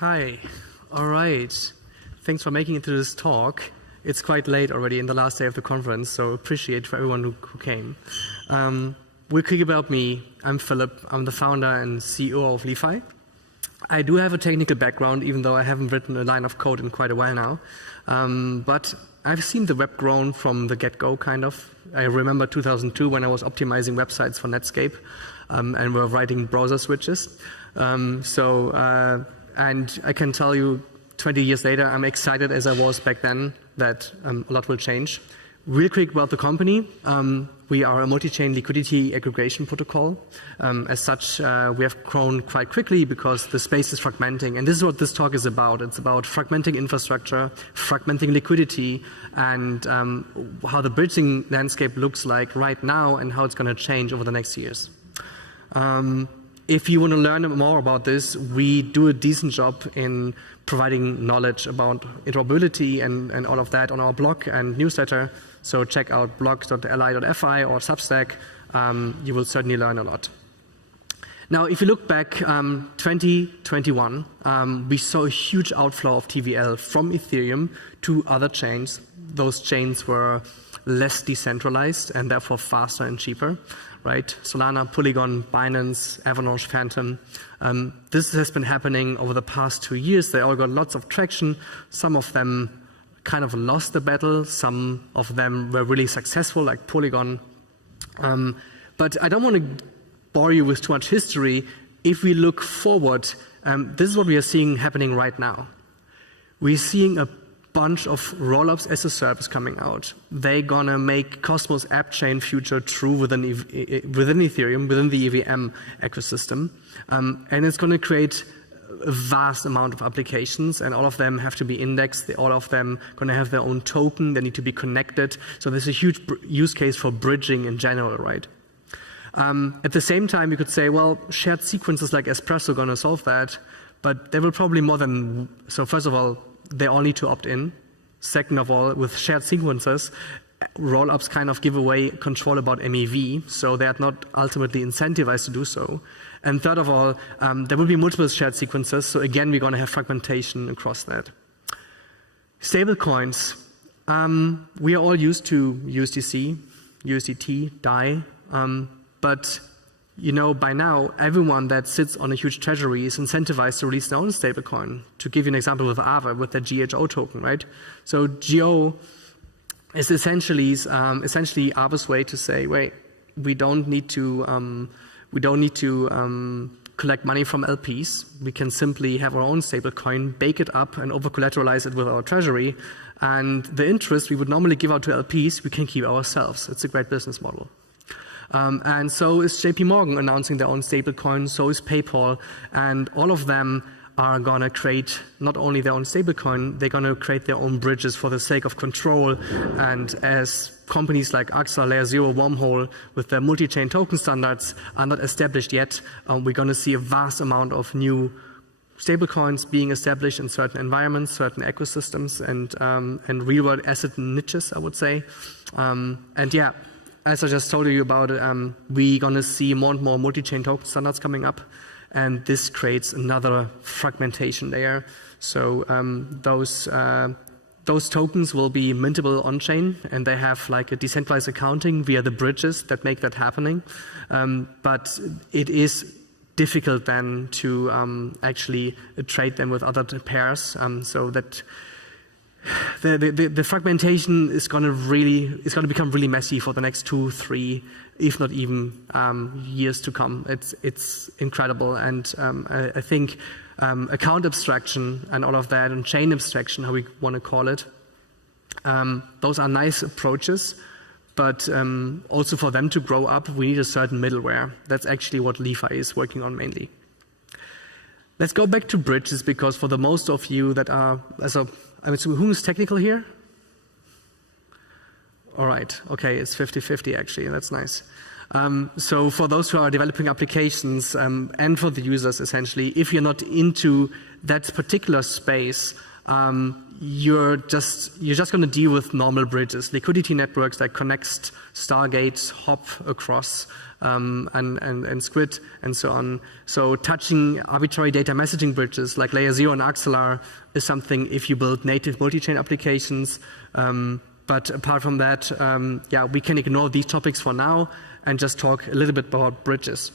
Hi. All right. Thanks for making it to this talk. It's quite late already in the last day of the conference, so appreciate for everyone who came. Real quick about me. I'm Philipp. I'm the founder and CEO of Li-Fi. I do have a technical background, even though I haven't written a line of code in quite a while now. But I've seen the web grown from the get-go, kind of. I remember 2002 when I was optimizing websites for Netscape, and we're writing browser switches. And I can tell you, 20 years later, I'm excited as I was back then that a lot will change. Real quick about the company. We are a multi-chain liquidity aggregation protocol. As such, we have grown quite quickly because the space is fragmenting. And this is what this talk is about. It's about fragmenting infrastructure, fragmenting liquidity, and how the bridging landscape looks like right now and how it's going to change over the next years. If you want to learn more about this, we do a decent job in providing knowledge about interoperability and all of that on our blog and newsletter. So check out blog.li.fi or Substack. You will certainly learn a lot. Now, if you look back 2021, we saw a huge outflow of TVL from Ethereum to other chains. Those chains were less decentralized and therefore faster and cheaper. Right? Solana, Polygon, Binance, Avalanche, Phantom. This has been happening over the past 2 years. They all got lots of traction. Some of them kind of lost the battle. Some of them were really successful, like Polygon. But I don't want to bore you with too much history. If we look forward, this is what we are seeing happening right now. We're seeing a bunch of rollups as a service coming out. They're gonna make Cosmos app chain future true within Ethereum, within the EVM ecosystem, and it's gonna create a vast amount of applications, and all of them have to be indexed. All of them gonna have their own token. They need to be connected. So there's a huge use case for bridging in general, right? At the same time, you could say, well, shared sequences like Espresso are gonna solve that, but there will probably more than. So first of all, they all need to opt in. Second of all, with shared sequences, roll-ups kind of give away control about MEV, so they are not ultimately incentivized to do so. And third of all, there will be multiple shared sequences, so again, we're going to have fragmentation across that. Stablecoins. We are all used to USDC, USDT, DAI, but you know, by now, everyone that sits on a huge treasury is incentivized to release their own stablecoin. To give you an example with Aave, with their GHO token, right? So GO is essentially Aave's way to say, wait, we don't need to collect money from LPs. We can simply have our own stablecoin, bake it up, and over-collateralize it with our treasury. And the interest we would normally give out to LPs, we can keep ourselves. It's a great business model. And so is JP Morgan announcing their own stablecoin, so is PayPal, and all of them are going to create not only their own stablecoin, they're going to create their own bridges for the sake of control. And as companies like AXA, Layer 0, Wormhole, with their multi-chain token standards are not established yet, we're going to see a vast amount of new stablecoins being established in certain environments, certain ecosystems, and real-world asset niches, I would say. And yeah. As I just told you about, we're going to see more and more multi-chain token standards coming up, and this creates another fragmentation layer. So those tokens will be mintable on-chain, and they have like a decentralized accounting via the bridges that make that happening. But it is difficult then to actually trade them with other pairs, so that the fragmentation is going to become really messy for the next 2, 3, if not even years to come. It's incredible, and I think account abstraction and all of that, and chain abstraction, how we want to call it, those are nice approaches. But also for them to grow up, we need a certain middleware. That's actually what Li-Fi is working on mainly. Let's go back to bridges, because for the most of you that are, so who's technical here? All right, okay, it's 50-50 actually, that's nice. So for those who are developing applications and for the users essentially, if you're not into that particular space, you're just going to deal with normal bridges, liquidity networks that connect Stargate, hop across, and Squid, and so on. So touching arbitrary data messaging bridges like Layer 0 and Axelar is something if you build native multi-chain applications. But apart from that, yeah, we can ignore these topics for now and just talk a little bit about bridges.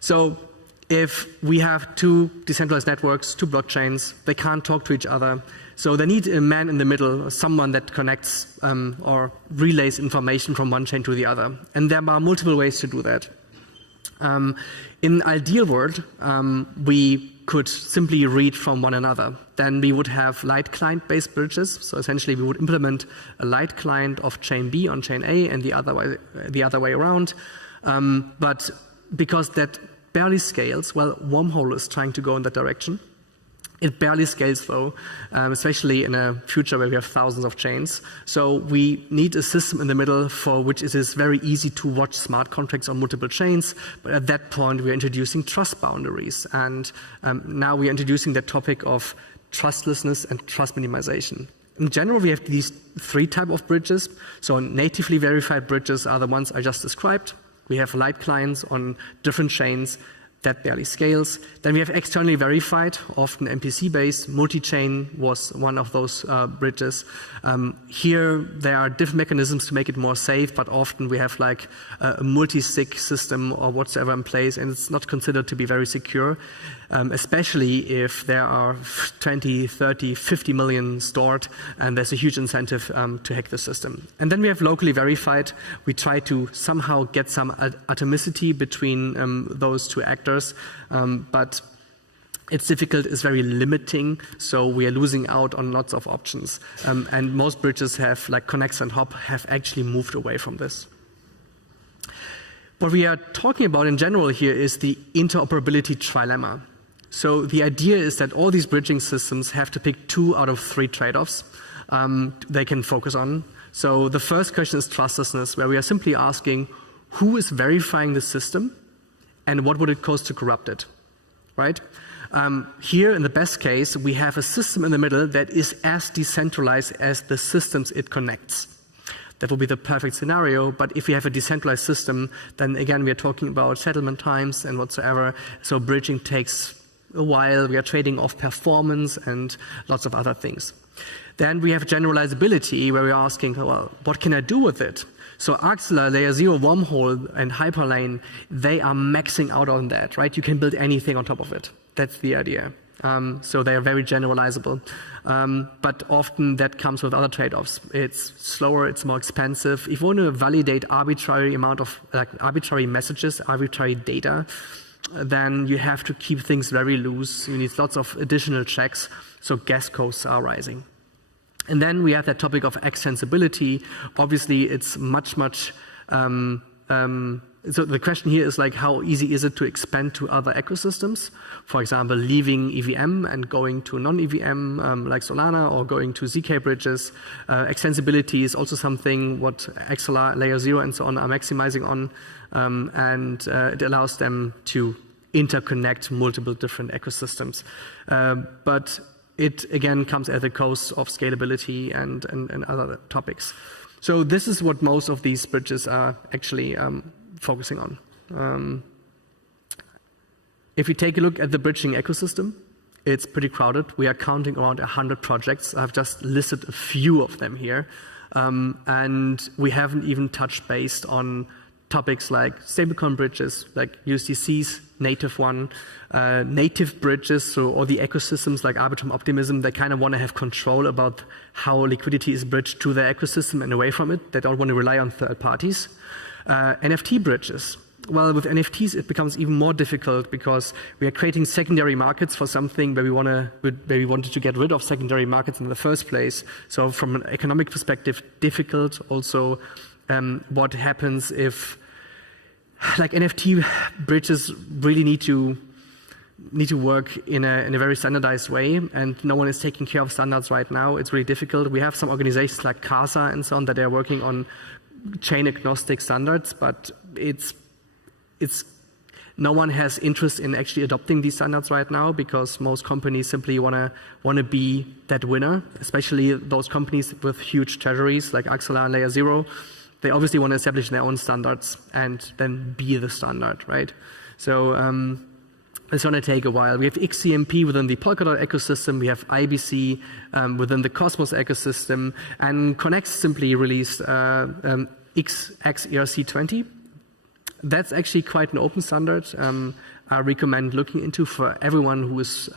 So if we have two decentralized networks, two blockchains, they can't talk to each other. So they need a man in the middle, someone that connects or relays information from one chain to the other. And there are multiple ways to do that. In ideal world, we could simply read from one another. Then we would have light client-based bridges. So essentially, we would implement a light client of chain B on chain A and the other way around. But because that barely scales, well, Wormhole is trying to go in that direction. It barely scales though, especially in a future where we have thousands of chains. So we need a system in the middle for which it is very easy to watch smart contracts on multiple chains. But at that point, we're introducing trust boundaries. And now we're introducing that topic of trustlessness and trust minimization. In general, we have these three types of bridges. So natively verified bridges are the ones I just described. We have light clients on different chains. That barely scales. Then we have externally verified, often MPC-based. Multi-chain was one of those bridges. Here, there are different mechanisms to make it more safe, but often we have like a multi-sig system or whatsoever in place, and it's not considered to be very secure, especially if there are 20, 30, 50 million stored, and there's a huge incentive to hack the system. And then we have locally verified. We try to somehow get some atomicity between those two actors. But it's difficult, it's very limiting, so we are losing out on lots of options. And most bridges have, like Connex and Hop, have actually moved away from this. What we are talking about in general here is the interoperability trilemma. So the idea is that all these bridging systems have to pick 2 out of 3 trade-offs they can focus on. So the first question is trustlessness, where we are simply asking who is verifying the system and what would it cost to corrupt it, right? Here, in the best case, we have a system in the middle that is as decentralized as the systems it connects. That would be the perfect scenario, but if we have a decentralized system, then again, we are talking about settlement times and whatsoever, so bridging takes a while, we are trading off performance and lots of other things. Then we have generalizability, where we're asking, well, what can I do with it? So Axelar, Layer 0, Wormhole, and Hyperlane, they are maxing out on that, right? You can build anything on top of it. That's the idea. So they are very generalizable. But often that comes with other trade-offs. It's slower, it's more expensive. If you want to validate arbitrary amount of, arbitrary messages, arbitrary data, then you have to keep things very loose. You need lots of additional checks, so gas costs are rising. And then we have that topic of extensibility. Obviously, it's much, so the question here is like, how easy is it to expand to other ecosystems? For example, leaving EVM and going to non-EVM like Solana, or going to ZK bridges. Extensibility is also something what Axelar, Layer 0 and so on are maximizing on, and it allows them to interconnect multiple different ecosystems. But it again comes at the cost of scalability and other topics. So this is what most of these bridges are actually focusing on. If we take a look at the bridging ecosystem, it's pretty crowded. We are counting around 100 projects. I've just listed a few of them here. And we haven't even touched base on topics like stablecoin bridges, like USDC's native one, native bridges, so all the ecosystems like Arbitrum Optimism, they kind of want to have control about how liquidity is bridged to their ecosystem and away from it. They don't want to rely on third parties. NFT bridges. Well, with NFTs, it becomes even more difficult because we are creating secondary markets for something where we wanted to get rid of secondary markets in the first place. So from an economic perspective, difficult. Also, what happens if, like, NFT bridges really need to work in a very standardized way, and no one is taking care of standards right now. It's really difficult. We have some organizations like CASA and so on that are working on chain agnostic standards, but it's No one has interest in actually adopting these standards right now because most companies simply want to be that winner, especially those companies with huge treasuries like Axelar and Layer 0. They obviously want to establish their own standards and then be the standard, right? So it's going to take a while. We have XCMP within the Polkadot ecosystem. We have IBC within the Cosmos ecosystem. And Connex simply released XERC20. That's actually quite an open standard. I recommend looking into for everyone who is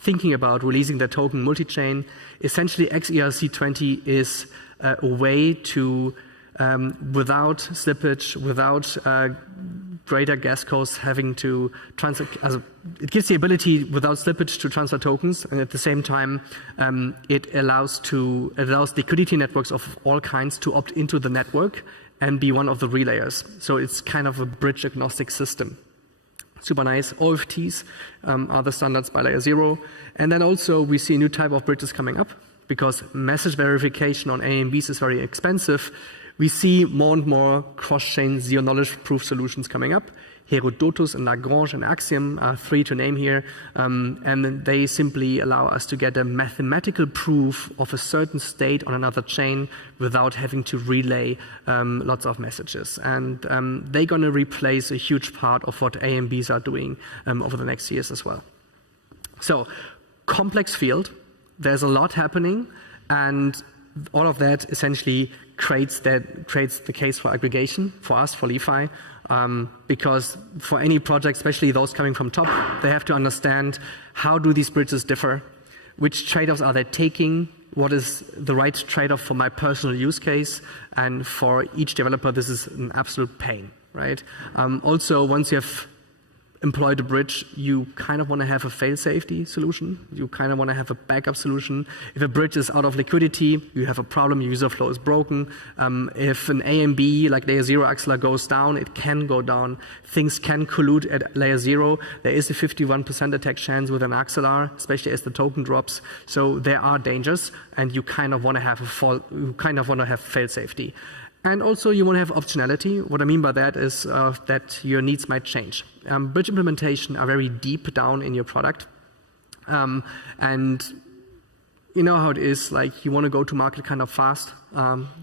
thinking about releasing their token multi-chain. Essentially, XERC20 is a way to, without slippage, without greater gas costs having to transfer, it gives the ability without slippage to transfer tokens, and at the same time, it allows liquidity networks of all kinds to opt into the network and be one of the relayers. So it's kind of a bridge agnostic system. Super nice. OFTs are the standards by Layer 0. And then also we see a new type of bridges coming up because message verification on AMBs is very expensive. We see more and more cross-chain zero-knowledge proof solutions coming up. Herodotus and Lagrange and Axiom are 3 to name here, and they simply allow us to get a mathematical proof of a certain state on another chain without having to relay lots of messages. And they're going to replace a huge part of what AMBs are doing over the next years as well. So, complex field. There's a lot happening, and all of that essentially creates the case for aggregation for us, for LeFi. Because for any project, especially those coming from top, they have to understand how do these bridges differ, which trade-offs are they taking, what is the right trade-off for my personal use case, and for each developer this is an absolute pain, right? Also, once you have employed a bridge, you kind of want to have a fail-safety solution. You kind of want to have a backup solution. If a bridge is out of liquidity, you have a problem, your user flow is broken. If an AMB like Layer 0 Axelar goes down, it can go down. Things can collude at Layer 0. There is a 51% attack chance with an Axelar, especially as the token drops. So there are dangers, and you kind of want to have fail-safety. And also you want to have optionality. What I mean by that is that your needs might change. Bridge implementation are very deep down in your product. And you know how it is, like you want to go to market kind of fast.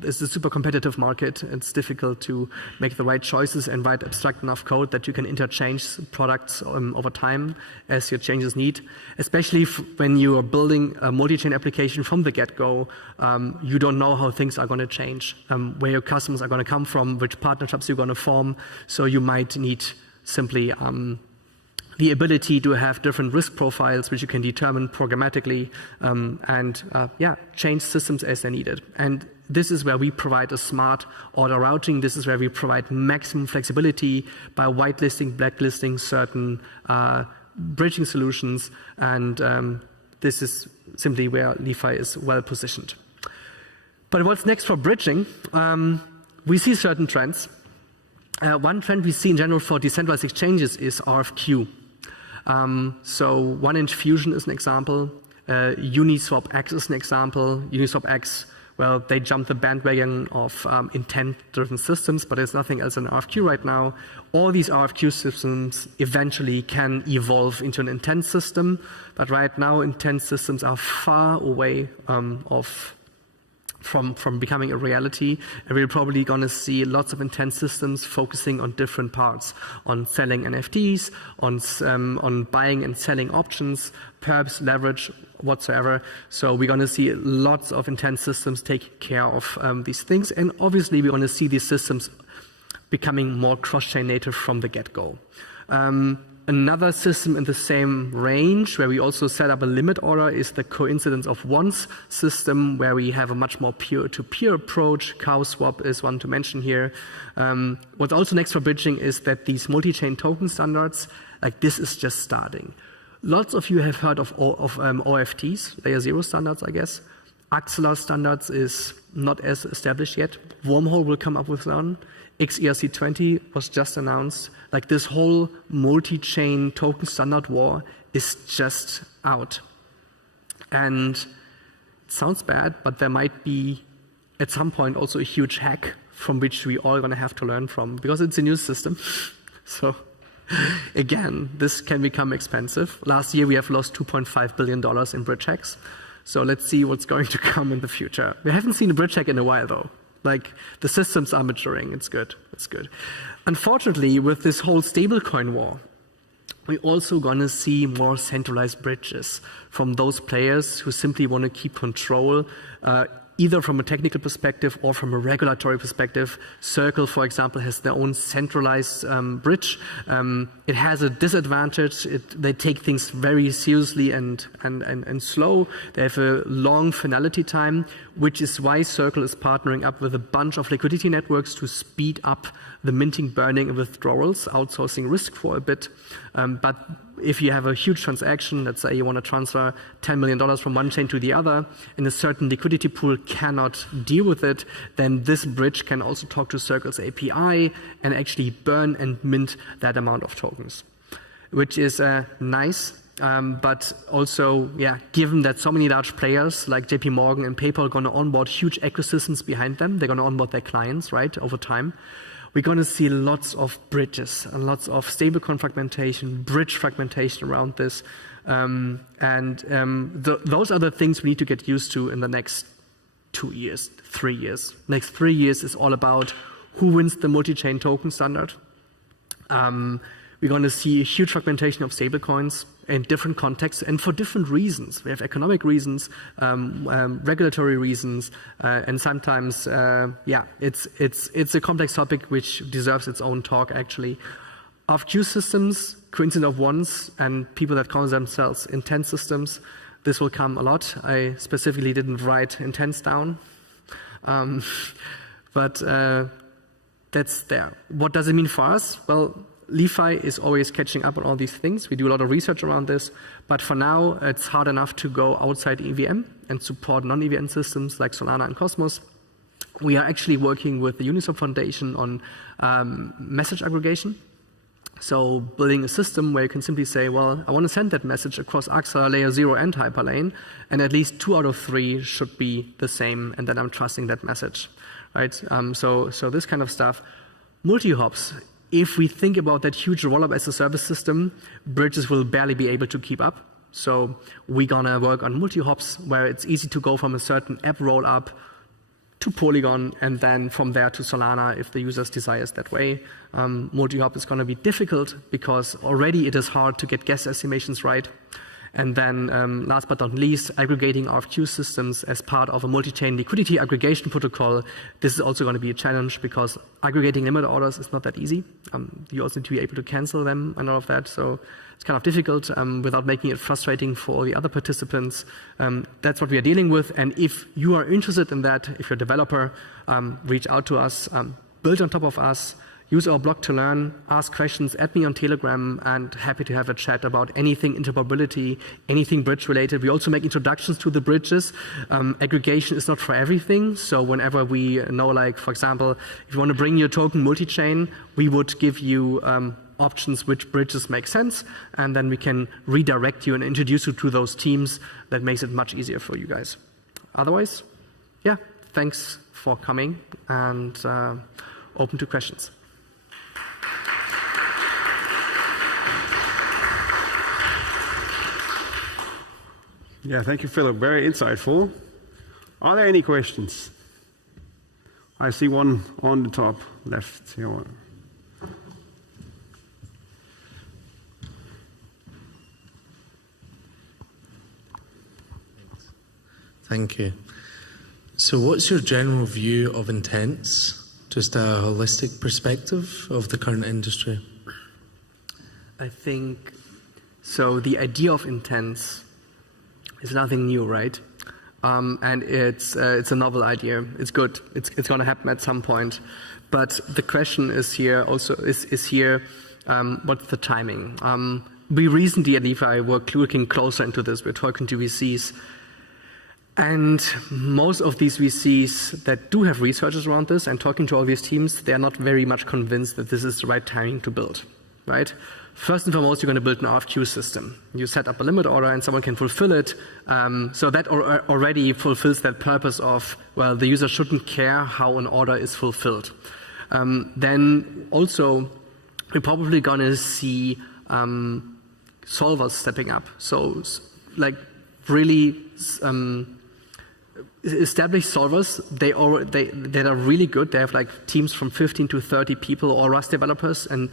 It's a super competitive market. It's difficult to make the right choices and write abstract enough code that you can interchange products over time as your changes need. Especially when you are building a multi-chain application from the get-go, you don't know how things are going to change, where your customers are going to come from, which partnerships you're going to form. So you might need simply the ability to have different risk profiles which you can determine programmatically and change systems as they're needed. And this is where we provide a smart order routing. This is where we provide maximum flexibility by whitelisting, blacklisting certain bridging solutions. And this is simply where LeFi is well positioned. But what's next for bridging? We see certain trends. One trend we see in general for decentralized exchanges is RFQ. So 1inch Fusion is an example. Uniswap X is an example. Uniswap X, well, they jumped the bandwagon of intent-driven systems, but there's nothing else in RFQ right now. All these RFQ systems eventually can evolve into an intent system, but right now intent systems are far away from becoming a reality, and we're probably going to see lots of intent systems focusing on different parts, on selling NFTs, on buying and selling options, perps, leverage, whatsoever. So we're going to see lots of intent systems taking care of these things, and obviously we're going to see these systems becoming more cross-chain native from the get-go. Another system in the same range where we also set up a limit order is the coincidence of ones system, where we have a much more peer-to-peer approach. CowSwap is one to mention here. What's also next for bridging is that these multi-chain token standards, like this is just starting. Lots of you have heard of OFTs, Layer 0 standards, I guess. Axelar standards is not as established yet. Wormhole will come up with one. XERC20 was just announced. Like this whole multi-chain token standard war is just out. And it sounds bad, but there might be at some point also a huge hack from which we all going to have to learn from, because it's a new system. So Again, this can become expensive. Last year, we have lost $2.5 billion in bridge hacks. So let's see what's going to come in the future. We haven't seen a bridge hack in a while, though. Like, the systems are maturing. It's good. It's good. Unfortunately, with this whole stablecoin war, we're also going to see more centralized bridges from those players who simply want to keep control, either from a technical perspective or from a regulatory perspective. Circle, for example, has their own centralized bridge. It has a disadvantage. They take things very seriously and slow. They have a long finality time, which is why Circle is partnering up with a bunch of liquidity networks to speed up the minting, burning, and withdrawals, outsourcing risk for a bit. But if you have a huge transaction, let's say you want to transfer $10 million from one chain to the other, and a certain liquidity pool cannot deal with it, then this bridge can also talk to Circle's API and actually burn and mint that amount of tokens, which is nice. But also, given that so many large players like JP Morgan and PayPal are going to onboard huge ecosystems behind them, they're going to onboard their clients, right, over time. We're going to see lots of bridges and lots of stablecoin fragmentation, bridge fragmentation around this. Those are the things we need to get used to in the next 2 years, 3 years. Next 3 years is all about who wins the multi-chain token standard. We're going to see a huge fragmentation of stablecoins in different contexts and for different reasons. We have economic reasons, regulatory reasons, and sometimes, it's a complex topic which deserves its own talk, actually. RFQ systems, coincidence of ones, and people that call themselves intent systems, this will come a lot. I specifically didn't write intents down, but that's there. What does it mean for us? Well, LeFi is always catching up on all these things. We do a lot of research around this, but for now, it's hard enough to go outside EVM and support non-EVM systems like Solana and Cosmos. We are actually working with the Uniswap Foundation on message aggregation. So building a system where you can simply say, well, I want to send that message across AXA, Layer 0, and Hyperlane, and at least 2 out of 3 should be the same, and then I'm trusting that message, right? So this kind of stuff. Multi-hops. If we think about that huge rollup as a service system, bridges will barely be able to keep up. So we're going to work on multi-hops where it's easy to go from a certain app rollup to Polygon and then from there to Solana if the users desires that way. Multi-hop is going to be difficult because already it is hard to get gas estimations right. And then last but not least, aggregating RFQ systems as part of a multi-chain liquidity aggregation protocol. This is also going to be a challenge because aggregating limit orders is not that easy. You also need to be able to cancel them and all of that. So it's kind of difficult without making it frustrating for all the other participants. That's what we are dealing with. And if you are interested in that, if you're a developer, reach out to us, build on top of us. Use our blog to learn, ask questions, add me on Telegram, and happy to have a chat about anything interoperability, anything bridge related. We also make introductions to the bridges. Aggregation is not for everything. So whenever we know, like, for example, if you want to bring your token multi-chain, we would give you options which bridges make sense, and then we can redirect you and introduce you to those teams. That makes it much easier for you guys. Otherwise, thanks for coming, and open to questions. Yeah, thank you, Philipp. Very insightful. Are there any questions? I see one on the top left here. Thank you. So what's your general view of intents? Just a holistic perspective of the current industry? I think, so the idea of intents is nothing new, right? And it's a novel idea. It's good. It's going to happen at some point. But the question is here also is here, what's the timing? We recently at LeFi were looking closer into this. We're talking to VCs. And most of these VCs that do have researchers around this and talking to all these teams, they are not very much convinced that this is the right timing to build, right? First and foremost, you're going to build an RFQ system. You set up a limit order and someone can fulfill it. So that already fulfills that purpose of, well, the user shouldn't care how an order is fulfilled. Then also, we're probably going to see solvers stepping up. So like really established solvers, that are really good. They have like teams from 15 to 30 people or Rust developers, and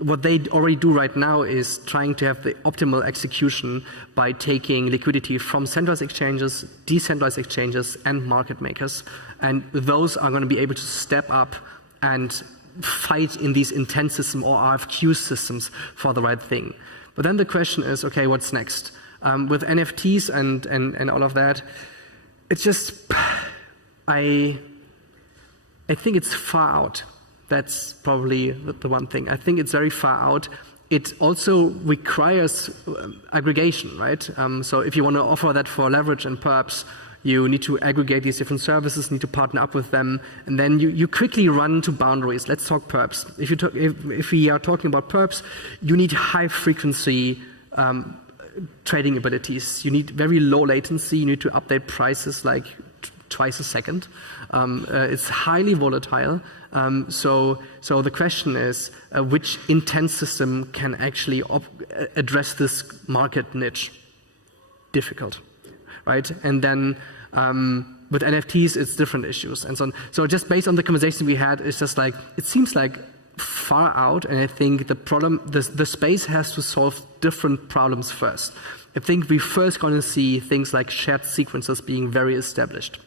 what they already do right now is trying to have the optimal execution by taking liquidity from centralized exchanges, decentralized exchanges, and market makers. And those are going to be able to step up and fight in these intent systems or RFQ systems for the right thing. But then the question is, okay, what's next? With NFTs and all of that, it's just, I think it's far out. That's probably the one thing. I think it's very far out. It also requires aggregation, right? So if you want to offer that for leverage and perps, you need to aggregate these different services, need to partner up with them, and then you quickly run into boundaries. Let's talk perps. If we are talking about perps, you need high frequency trading abilities. You need very low latency. You need to update prices like twice a second. It's highly volatile. So the question is, which intent system can actually address this market niche? Difficult, right? And then with NFTs, it's different issues and so on. So just based on the conversation we had, it's just like, it seems like far out, and I think the space has to solve different problems first. I think we're first going to see things like shared sequences being very established.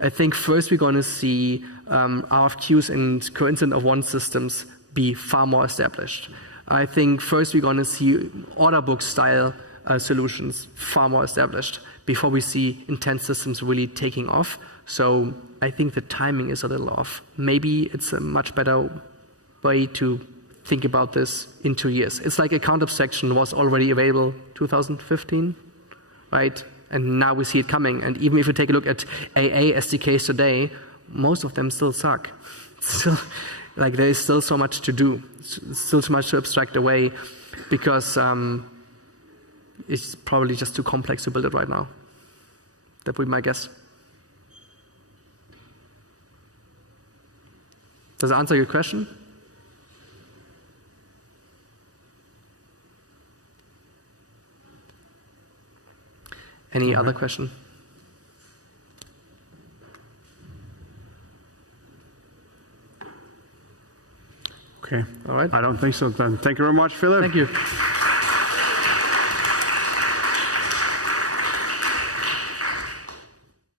I think first we're going to see RFQs and coincident of one systems be far more established. I think first we're going to see order book style solutions far more established before we see intent systems really taking off. So I think the timing is a little off. Maybe it's a much better way to think about this in 2 years. It's like account abstraction was already available 2015, right? And now we see it coming. And even if you take a look at AA SDKs today, most of them still suck. Still, like there is still so much to do, still too much to abstract away, because it's probably just too complex to build it right now. That would be my guess. Does that answer your question? Any other question? Okay. All right. I don't think so then. Thank you very much, Philipp. Thank you.